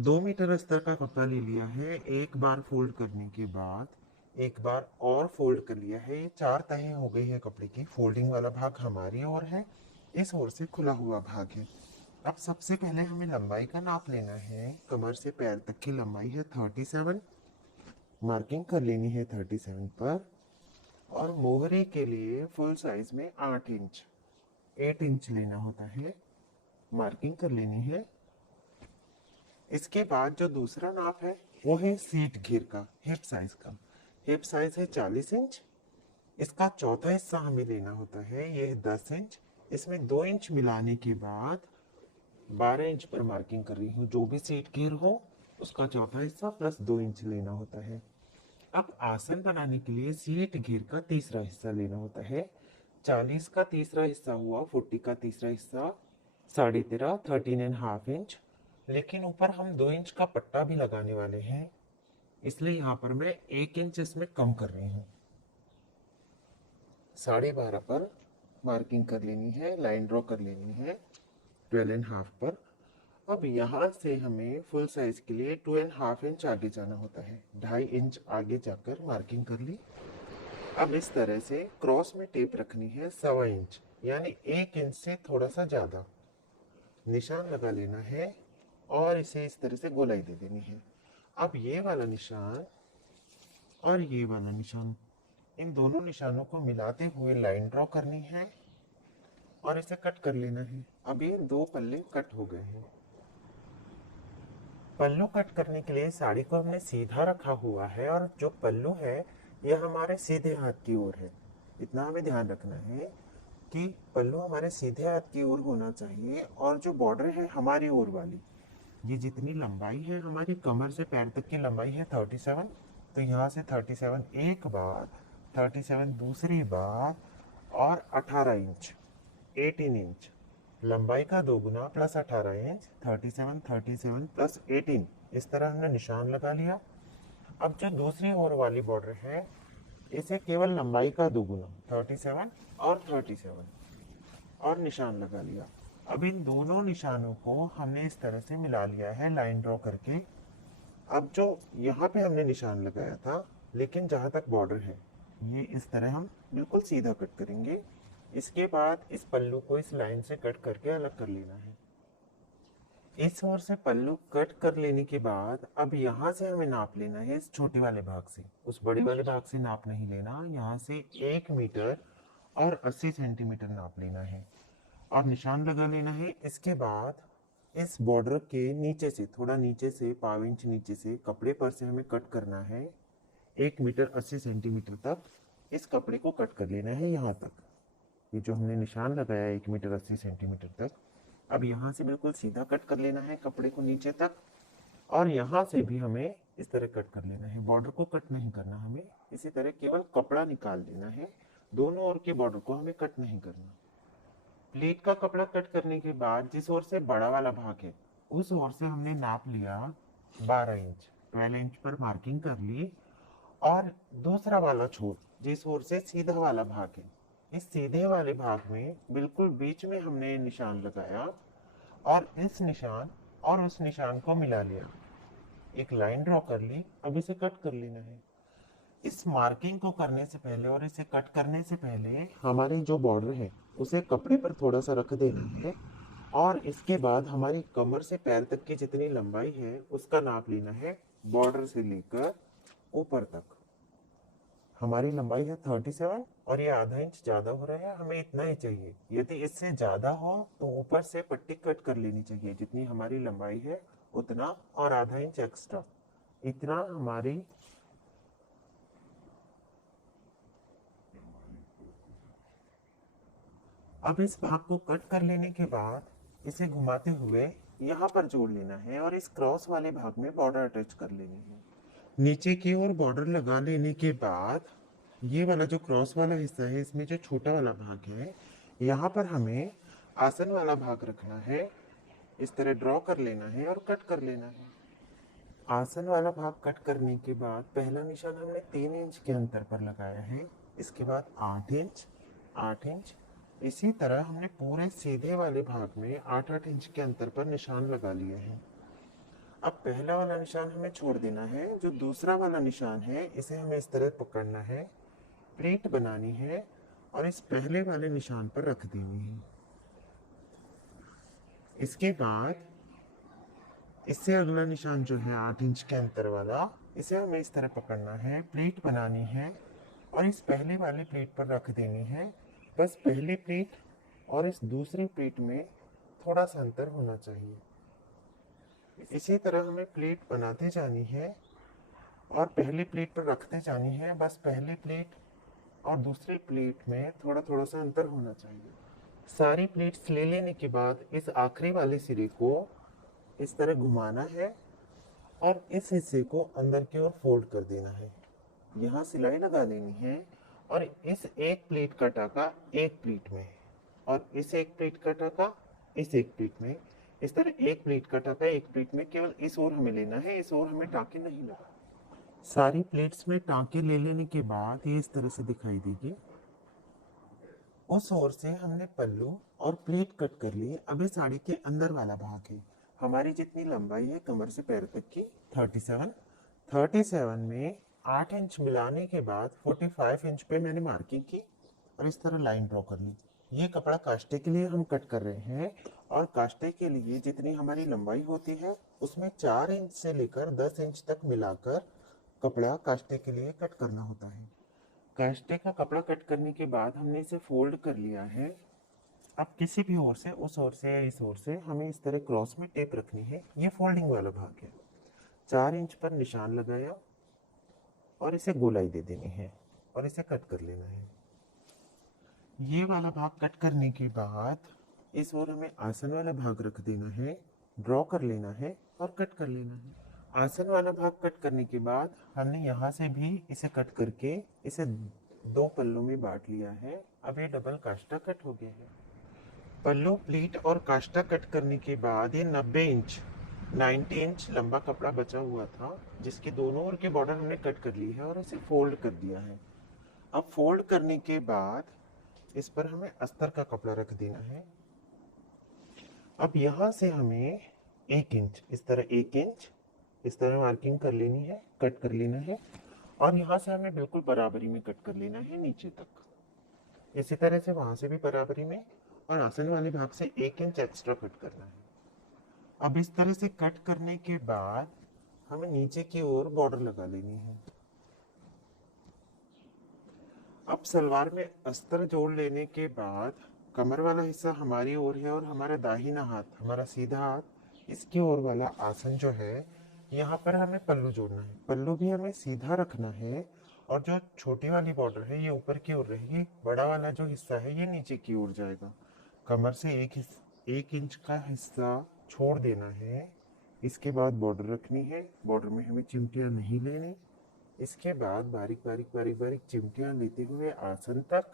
2 metre अस्तर का कपड़ा ले लिया है। एक बार फोल्ड करने के बाद एक बार और फोल्ड कर लिया है। ये 4 तहें हो गई है कपड़े की। फोल्डिंग वाला भाग हमारी ओर है, इस ओर से खुला हुआ भाग है। अब सबसे पहले हमें लंबाई का नाप लेना है। कमर से पैर तक की लंबाई है 37, मार्किंग कर लेनी है 37 पर। और मोहरे के लिए फुल साइज में 8 इंच 8 इंच लेना होता है, मार्किंग कर लेनी है। इसके बाद जो दूसरा नाप है वो है सीट घेर का, हिप साइज का। हिप साइज है 40 इंच। इसका चौथा हिस्सा हमें लेना होता है, ये है 10 इंच। इसमें 2 इंच मिलाने के बाद 12 इंच पर मार्किंग कर रही हूँ। जो भी सीट घेर हो उसका चौथा हिस्सा प्लस 2 इंच लेना होता है। अब आसन बनाने के लिए सीट घेर का तीसरा हिस्सा लेना होता है। 40 का तीसरा हिस्सा हुआ 40 का तीसरा हिस्सा 13.5, 13.5 इंच। लेकिन ऊपर हम 2 इंच का पट्टा भी लगाने वाले हैं, इसलिए यहाँ पर मैं 1 इंच इसमें कम कर रही हूँ। 12.5 पर मार्किंग कर लेनी है, लाइन ड्रॉ कर लेनी है 12.5 पर। अब यहाँ से हमें फुल साइज के लिए 2.5 इंच आगे जाना होता है। 2.5 इंच आगे जाकर मार्किंग कर ली। अब इस तरह से क्रॉस में टेप रखनी है 1.25 इंच, यानी 1 इंच से थोड़ा सा ज्यादा निशान लगा लेना है और इसे इस तरह से गोलाई दे देनी है। अब ये वाला निशान और ये वाला निशान, इन दोनों निशानों को मिलाते हुए लाइन ड्रॉ करनी है और इसे कट कर लेना है। अब ये 2 पल्ले कट हो गए हैं। पल्लू कट करने के लिए साड़ी को हमने सीधा रखा हुआ है और जो पल्लू है यह हमारे सीधे हाथ की ओर है। इतना हमें ध्यान रखना है कि पल्लू हमारे सीधे हाथ की ओर होना चाहिए और जो बॉर्डर है हमारी ओर वाली। ये जितनी लंबाई है, हमारी कमर से पैर तक की लंबाई है 37। तो यहाँ से 37 एक बार, 37 दूसरी बार और 18 इंच 18 इंच लंबाई का दोगुना प्लस 18 इंच 37 प्लस 18, इस तरह हमने निशान लगा लिया। अब जो दूसरी ओर वाली बॉर्डर है इसे केवल लंबाई का दोगुना 37 और 37 और निशान लगा लिया। अब इन दोनों निशानों को हमने इस तरह से मिला लिया है लाइन ड्रॉ करके। अब जो यहाँ पे हमने निशान लगाया था, लेकिन जहाँ तक बॉर्डर है ये इस तरह हम बिल्कुल सीधा कट करेंगे। इसके बाद इस पल्लू को इस लाइन से कट करके अलग कर लेना है। इस ओर से पल्लू कट कर लेने के बाद अब यहाँ से हमें नाप लेना है इस छोटे वाले भाग से, उस बड़े वाले भाग से नाप नहीं लेना। यहाँ से 1 मीटर और 80 सेंटीमीटर नाप लेना है और निशान लगा लेना है। इसके बाद इस बॉर्डर के नीचे से, थोड़ा नीचे से, 1.5 इंच नीचे से कपड़े पर से हमें कट करना है 1 मीटर 80 सेंटीमीटर तक। इस कपड़े को कट कर लेना है यहाँ तक। ये जो हमने निशान लगाया 1 मीटर 80 सेंटीमीटर तक, अब यहाँ से बिल्कुल सीधा कट कर लेना है कपड़े को नीचे तक। और यहाँ से भी हमें इस तरह कट कर लेना है। बॉर्डर को कट नहीं करना हमें, इसी तरह केवल कपड़ा निकाल देना है। दोनों ओर के बॉर्डर को हमें कट नहीं करना। प्लेट का कपड़ा कट करने के बाद जिस ओर से बड़ा वाला भाग है उस ओर से हमने नाप लिया 12 इंच। 12 इंच पर मार्किंग कर ली और दूसरा वाला छोर जिस ओर से सीधा वाला भाग है, इस सीधे वाले भाग में बिल्कुल बीच में हमने निशान लगाया और इस निशान और उस निशान को मिला लिया, एक लाइन ड्रॉ कर ली। अब इसे कट कर लेना है। इस मार्किंग को करने से पहले और इसे कट करने से पहले हमारी जो बॉर्डर है उसे कपड़े पर थोड़ा सा रख देना है और इसके बाद हमारी कमर से पैर तक की जितनी लंबाई है उसका नाप लेना है। बॉर्डर से लेकर ऊपर तक हमारी लंबाई है 37 और ये ½ इंच ज़्यादा हो रहा है, हमें इतना ही चाहिए। यदि इससे ज़्यादा हो तो ऊपर से पट्टी कट कर लेनी चाहिए, जितनी हमारी लंबाई है उतना और ½ इंच एक्स्ट्रा, इतना हमारी। अब इस भाग को कट कर लेने के बाद इसे घुमाते हुए यहाँ पर जोड़ लेना है और इस क्रॉस वाले भाग में बॉर्डर अटैच कर लेनी है। नीचे की ओर बॉर्डर लगा लेने के बाद ये वाला जो क्रॉस वाला हिस्सा है, इसमें जो छोटा वाला भाग है यहाँ पर हमें आसन वाला भाग रखना है। इस तरह ड्रॉ कर लेना है और कट कर लेना है। आसन वाला भाग कट करने के बाद पहला निशान हमने 3 इंच के अंतर पर लगाया है। इसके बाद 8 इंच 8 इंच, इसी तरह हमने पूरे सीधे वाले भाग में 8-8 इंच के अंतर पर निशान लगा लिए हैं। अब पहला वाला निशान हमें छोड़ देना है, जो दूसरा वाला निशान है इसे हमें इस तरह पकड़ना है, प्लेट बनानी है और इस पहले वाले निशान पर रख देनी है। इसके बाद इससे अगला निशान जो है 8 इंच के अंतर वाला, इसे हमें इस तरह पकड़ना है, प्लेट बनानी है और इस पहले वाले प्लेट पर रख देनी है। बस पहली प्लेट और इस दूसरी प्लेट में थोड़ा सा अंतर होना चाहिए। इसी तरह हमें प्लेट बनाते जानी है और पहली प्लेट पर रखते जानी है। बस पहली प्लेट और दूसरी प्लेट में थोड़ा थोड़ा सा अंतर होना चाहिए। सारी प्लेट्स ले लेने के बाद इस आखिरी वाले सिरे को इस तरह घुमाना है और इस हिस्से को अंदर की ओर फोल्ड कर देना है। यहाँ सिलाई लगा देनी है और इस एक प्लेट का टाका एक प्लेट में और इस एक प्लेट का टाका इस एक प्लेट में, इस तरह एक प्लेट का टाका एक प्लेट में। केवल इस ओर हमें लेना है, इस ओर हमें टाके नहीं लगा। सारी प्लेट्स में टाके ले लेने के बाद ये इस तरह से दिखाई देगी। उस ओर से हमने पल्लू और प्लेट कट कर ली। अब ये साड़ी के अंदर वाला भाग है। हमारी जितनी लंबाई है कमर से पैर तक की 37 में 8 इंच मिलाने के बाद 45 इंच पे मैंने मार्किंग की और इस तरह लाइन ड्रॉ कर ली। ये कपड़ा काष्टे के लिए हम कट कर रहे हैं और काष्टे के लिए जितनी हमारी लंबाई होती है उसमें 4 इंच से लेकर 10 इंच तक मिलाकर कपड़ा काष्टे के लिए कट करना होता है। काष्टे का कपड़ा कट करने के बाद हमने इसे फोल्ड कर लिया है। अब किसी भी ओर से, उस ओर से या इस ओर से हमें इस तरह क्रॉस में टेप रखनी है। ये फोल्डिंग वाला भाग है। 4 इंच पर निशान लगाया और इसे गोलाई दे देनी है और इसे कट कर लेना है। ये वाला भाग कट करने के बाद इस ओर हमें आसन वाला भाग रख देना है, ड्रॉ कर लेना है और कट कर लेना है। आसन वाला भाग कट करने के बाद हमने यहाँ से भी इसे कट करके इसे 2 पल्लों में बांट लिया है। अब ये डबल काष्टा कट हो गया है। पल्लू, प्लीट और काष्टा कट करने के बाद ये 90 इंच लंबा कपड़ा बचा हुआ था, जिसके दोनों ओर के बॉर्डर हमने कट कर ली है और इसे फोल्ड कर दिया है। अब फोल्ड करने के बाद इस पर हमें अस्तर का कपड़ा रख देना है। अब यहाँ से हमें 1 इंच, इस तरह 1 इंच इस तरह मार्किंग कर लेनी है, कट कर लेना है और यहाँ से हमें बिल्कुल बराबरी में कट कर लेना है नीचे तक। इसी तरह से वहां से भी बराबरी में और आसन वाले भाग से 1 इंच एक्स्ट्रा कट करना है। अब इस तरह से कट करने के बाद हमें नीचे की ओर बॉर्डर लगा लेनी है। अब सलवार में अस्तर जोड़ लेने के बाद कमर वाला हिस्सा हमारी ओर है और हमारा दाहिना हाथ, हमारा सीधा हाथ, इसकी ओर वाला आसन जो है, यहाँ पर हमें पल्लू जोड़ना है। पल्लू भी हमें सीधा रखना है और जो छोटी वाली बॉर्डर है ये ऊपर की ओर रहेगी, बड़ा वाला जो हिस्सा है ये नीचे की ओर जाएगा। कमर से 1 इंच का हिस्सा छोड़ देना है। इसके बाद बॉर्डर रखनी है। बॉर्डर में हमें चिमटियाँ नहीं लेनी। इसके बाद बारीक बारीक बारीक बारीक चिमटियाँ लेते हुए आसन तक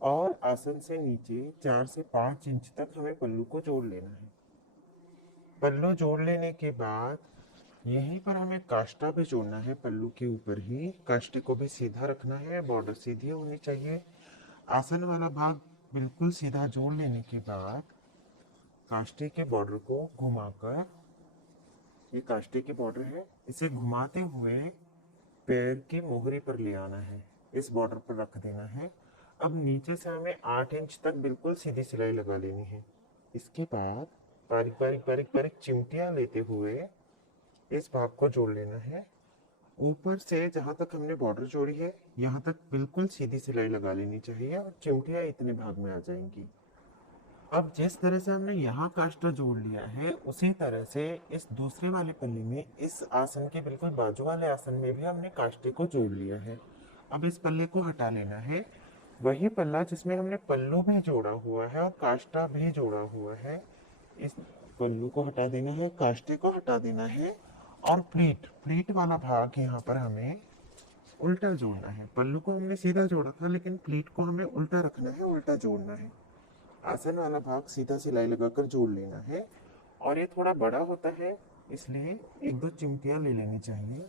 और आसन से नीचे 4 से 5 इंच तक हमें पल्लू को जोड़ लेना है। पल्लू जोड़ लेने के बाद यहीं पर हमें काष्टा भी जोड़ना है। पल्लू के ऊपर ही काष्टे को भी सीधा रखना है, बॉर्डर सीधी होनी चाहिए। आसन वाला भाग बिल्कुल सीधा जोड़ लेने के बाद काष्टे के बॉर्डर को घुमाकर, ये काष्टे के बॉर्डर है, इसे घुमाते हुए पैर की मोहरी पर ले आना है, इस बॉर्डर पर रख देना है। अब नीचे से हमें 8 इंच तक बिल्कुल सीधी सिलाई लगा लेनी है। इसके बाद बारीक बारीक बारीक बारीक चिमटियाँ लेते हुए इस भाग को जोड़ लेना है। ऊपर से जहाँ तक हमने बॉर्डर जोड़ी है यहाँ तक बिल्कुल सीधी सिलाई लगा लेनी चाहिए और चिमटियाँ इतने भाग में आ जाएंगी। अब जिस तरह से हमने यहाँ काष्टा जोड़ लिया है उसी तरह से इस दूसरे वाले पल्ले में, इस आसन के बिल्कुल बाजू वाले आसन में भी हमने काष्टे को जोड़ लिया है। अब इस पल्ले को हटा लेना है। वही पल्ला जिसमें हमने पल्लू भी जोड़ा हुआ है और काष्टा भी जोड़ा हुआ है, इस पल्लू को हटा देना है, काष्टे को हटा देना है और प्लीट वाला भाग यहाँ पर हमें उल्टा जोड़ना है। पल्लू को हमने सीधा जोड़ा था लेकिन प्लीट को हमें उल्टा रखना है, उल्टा जोड़ना है। आसन वाला भाग सीधा सिलाई लगाकर जोड़ लेना है और ये थोड़ा बड़ा होता है इसलिए 1-2 चिमटियाँ ले लेनी चाहिए।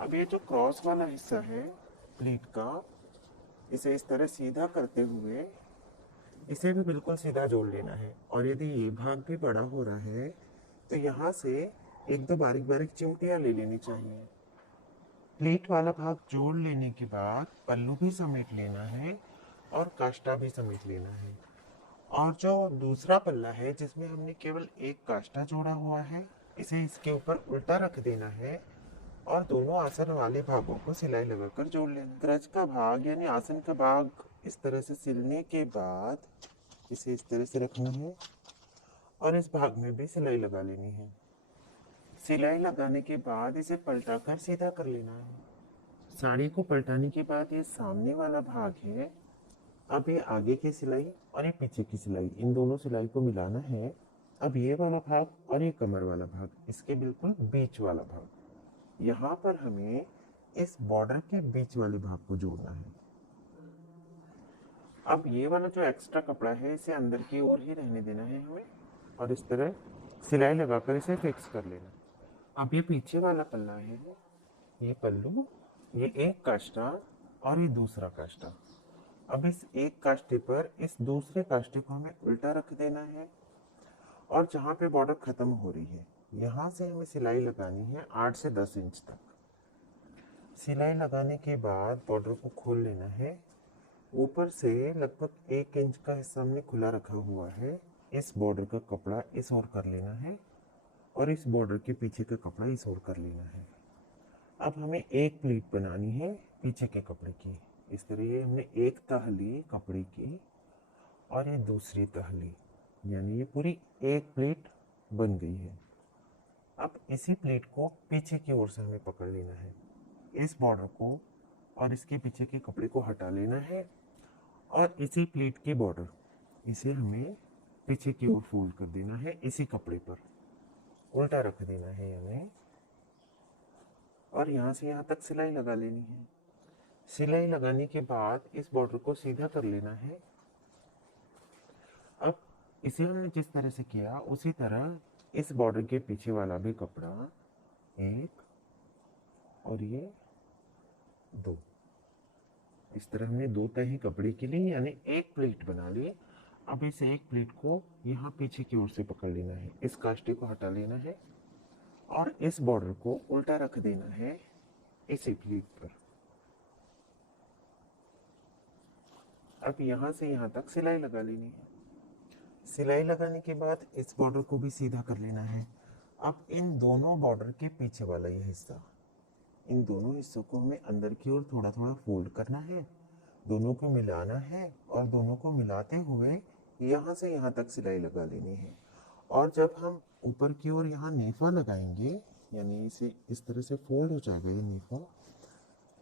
अब ये जो क्रॉस वाला हिस्सा है प्लीट का, इसे इस तरह सीधा करते हुए इसे भी बिल्कुल सीधा जोड़ लेना है और यदि ये भाग भी बड़ा हो रहा है तो यहाँ से एक दो बारीक बारीक चिमटियाँ ले लेनी चाहिए। प्लीट वाला भाग जोड़ लेने के बाद पल्लू भी समेट लेना है और काष्टा भी समेट लेना है। और जो दूसरा पल्ला है जिसमें हमने केवल एक काष्टा जोड़ा हुआ है, इसे इसके ऊपर उल्टा रख देना है और दोनों आसन वाले भागों को सिलाई लगाकर जोड़ लेना। क्रच का भाग यानी आसन का भाग इस तरह से सिलने के बाद इसे इस तरह से रखना है और इस भाग में भी सिलाई लगा लेनी है। सिलाई लगाने के बाद इसे पलटा कर सीधा कर लेना है। साड़ी को पलटाने के बाद ये सामने वाला भाग है, अब ये आगे की सिलाई और ये पीछे की सिलाई, इन दोनों सिलाई को मिलाना है। अब ये वाला भाग और ये कमर वाला भाग, इसके बिल्कुल बीच वाला भाग, यहाँ पर हमें इस बॉर्डर के बीच वाले भाग को जोड़ना है। अब ये वाला जो एक्स्ट्रा कपड़ा है इसे अंदर की ओर ही रहने देना है हमें और इस तरह सिलाई लगाकर इसे फिक्स कर लेना। अब ये पीछे वाला पल्ला है, ये पल्लू, ये एक काष्टा और ये दूसरा काष्टा। अब इस एक काष्टे पर इस दूसरे काष्टे को हमें उल्टा रख देना है और जहाँ पे बॉर्डर खत्म हो रही है यहाँ से हमें सिलाई लगानी है 8 से 10 इंच तक। सिलाई लगाने के बाद बॉर्डर को खोल लेना है। ऊपर से लगभग 1 इंच का हिस्सा हमने खुला रखा हुआ है, इस बॉर्डर का कपड़ा इस ओर कर लेना है और इस बॉर्डर के पीछे का कपड़ा इस ओर कर लेना है। अब हमें एक प्लीट बनानी है पीछे के कपड़े की। इस तरह ये हमने एक तह ली कपड़े की और ये दूसरी तह ली, यानी ये पूरी एक प्लेट बन गई है। अब इसी प्लेट को पीछे की ओर से हमें पकड़ लेना है, इस बॉर्डर को और इसके पीछे के कपड़े को हटा लेना है और इसी प्लेट की बॉर्डर इसे हमें पीछे की ओर फोल्ड कर देना है, इसी कपड़े पर उल्टा रख देना है हमें और यहाँ से यहाँ तक सिलाई लगा लेनी है। सिलाई लगाने के बाद इस बॉर्डर को सीधा कर लेना है। अब इसे हमने जिस तरह से किया उसी तरह इस बॉर्डर के पीछे वाला भी कपड़ा, एक और ये दो, इस तरह हमने दो तह कपड़े के लिए यानी एक प्लेट बना ली। अब इस एक प्लेट को यहाँ पीछे की ओर से पकड़ लेना है, इस काष्टे को हटा लेना है और इस बॉर्डर को उल्टा रख देना है इसी प्लेट पर। अब यहाँ से यहाँ तक सिलाई लगा लेनी है। सिलाई लगाने के बाद इस बॉर्डर को भी सीधा कर लेना है। अब इन दोनों बॉर्डर के पीछे वाला ये हिस्सा, इन दोनों हिस्सों को हमें अंदर की ओर थोड़ा थोड़ा फोल्ड करना है, दोनों को मिलाना है और दोनों को मिलाते हुए यहाँ से यहाँ तक सिलाई लगा लेनी है। और जब हम ऊपर की ओर यहाँ नेफा लगाएंगे, यानी इसे इस तरह से फोल्ड हो जाएगा ये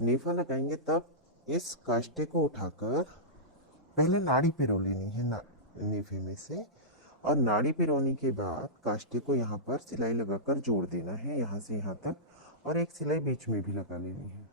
नेफा लगाएंगे, तब इस काष्टे को उठाकर पहले नाड़ी पिरो लेनी है नेफे में से और नाड़ी पिरोने के बाद काष्टे को यहाँ पर सिलाई लगाकर जोड़ देना है यहाँ से यहाँ तक और एक सिलाई बीच में भी लगा लेनी है।